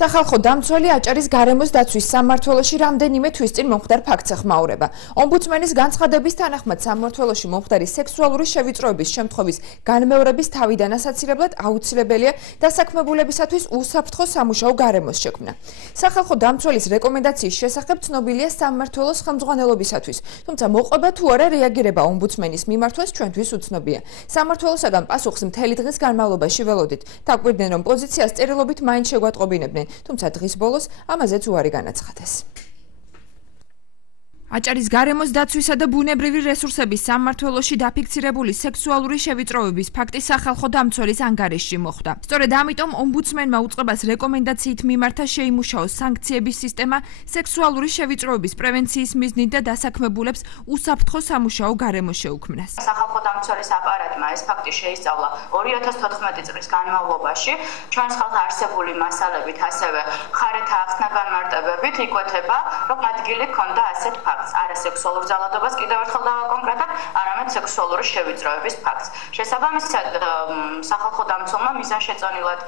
სახალხო დამცველი აჭარის გარემოს დაცვის სამმართველოში რამდენიმე თვის წინ მომხდარ ფაქტს ეხმაურება. ომბუდსმენის განცხადების თანახმად სამმართველოში მომხდარი სექსუალური შევიწროების შემთხვევის განმეორების თავიდან ასაცილებლად აუცილებელია დასაქმებულებისათვის უსაფრთხო სამუშაო გარემოს შექმნა. სახალხო დამცველის რეკომენდაციის შესახებ ცნობილია სამმართველოს ხელმძღვანელობისათვის, თუმცა მოყვება თუ არა რეაგირება ომბუდსმენის მიმართვას ჩვენთვის უცნობია. სამმართველოსაგან პასუხს მთელი დღის განმავლობაში ველოდით. დაგვირდნენ, რომ პოზიციას წერილობით მაინც შეგვატყობინებდნენ. თუმცა დღის ბოლოს ამაზეც უარი განაცხადეს. აჭარის გარემოს დაცვისა და ბუნებრივი რესურსების სამმართველოში დაფიქსირებული სექსუალური შევიწროების ფაქტი სახალხო დამცველის ანგარიშში მოხვდა. სწორედ ამიტომ ომბუდსმენმა უწყებას რეკომენდაციით მიმართა შეიმუშაოს სანქციების სისტემა სექსუალური შევიწროების პრევენციის მიზნით და დასაქმებულებს უსაფრთხო სამუშაო გარემოს შეუქმნას. სახალხო დამცველის აპარატმა ეს ფაქტი შეისწავლა 2014 წლის განმავლობაში. ჩვენს ხალხს არსებული მასალებით, ასევე მხარეთა ახსნა განმარტებებით იკვეთება, რომ ადგილი ჰქონდა ასეთ ფაქტს. არა სექსუალურ ძალადობას კიდევ ერთხელ დავაკონკრეტებ, არამედ სექსუალური შევიწროების ფაქტს. შესაბამისად, სახალხო დამცველმა მიზანშეწონილად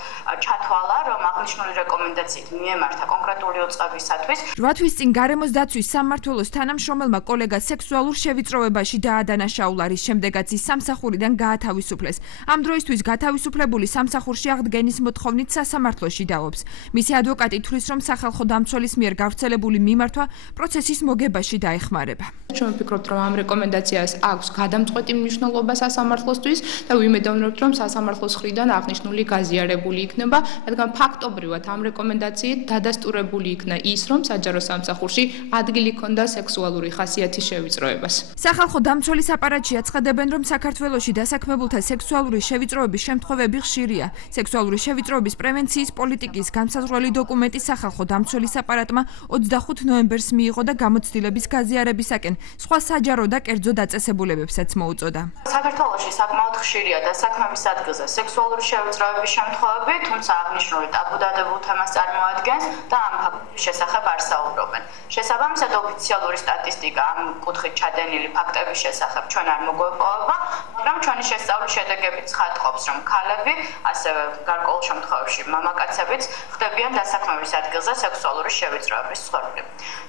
ჩათვალა, რომ აღნიშნული რეკომენდაციით მიემართა კონკრეტული უწყებისათვის 8 თვის წინ გარემოს დაცვის სამმართველოს თანამშრომელმა კოლეგას სექსუალურ შევიწროებაში დაადანაშაულა, რის შემდეგაც ის სამსახურიდან გაათავისუფლეს. ამ დროისთვის გათავისუფლებული სამსახურში აღდგენის მოთხოვნით სასამართლოში დაობს. მისი ადვოკატი თვლის, რომ სახალხო დამცველის მიერ გავრცელებული მიმართვა პროცესის მოგებაში დაეხმარება. ჩვენ ვფიქრობთ, რომ ამ რეკომენდაციას აქვს გადამწყვეტი მნიშვნელობა სასამართლოსთვის და ვიმედოვნებთ, რომ სასამართლოს მხრიდან აღნიშნული გაზიარებული იქნება, რადგან ფაქტობრივად ამ რეკომენდაციით დადასტურებული იქნა ის, რომ საჯარო სამსახურში ადგილი ჰქონდა სექსუალური ხასიათის შევიწროებას. სახალხო დამცველის აპარატში აცხადებენ, რომ საქართველოში დასაქმებულთა სექსუალური შევიწროების შემთხვევები ხშირია. სექსუალური შევიწროების პრევენციის პოლიტიკის განსაზღვრელი დოკუმენტი სახალხო დამცველის აპარატმა 25 ნოემბერს მიიღო და გამოცდილების გაზიარებისაკენ სხვა საჯარო და კერძო დაწესებულებებსაც მოუწოდა. საქართველოში საკმაოდ ხშირია დასაქმების ადგილზე სექსუალური შევიწროების შემთხვევები, თუმცა აღნიშნული ტაბუდადებულ თემას წარმოადგენს და ამ ფაქტის შესახებ არ საუბრობენ. შესაბამისად, ოფიციალური სტატისტიკა ამ კუთხით ჩადენილი ფაქტების შესახებ ჩვენ არ მოგვეპოვება, მაგრამ ჩვენი შესწავლის შედეგებიც ხატყობს, რომ ქალები, ასევე გარკვეულ შემთხვევებში მამაკაცებიც ხდებიან დასაქმების ადგილზე სექსუალური შევიწროების მსხვერპლი.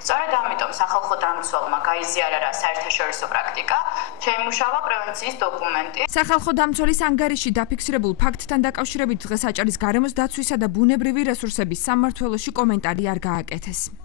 სწორედ ამიტომ სახალხო დამცველმა გაიზიარა რა საერთაშორისო პრაქტიკა, შეიმუშავა პრევენციის დოკუმენტი. სახალხო დამცველის ანგარიში დაფიქსირებულ ფაქტთან დაკავშირებით დღეს აჭარის გარემოს დაცვისა და ბუნებრივი რესურსების სამმართველოში კომენტარი არ გააკეთეს.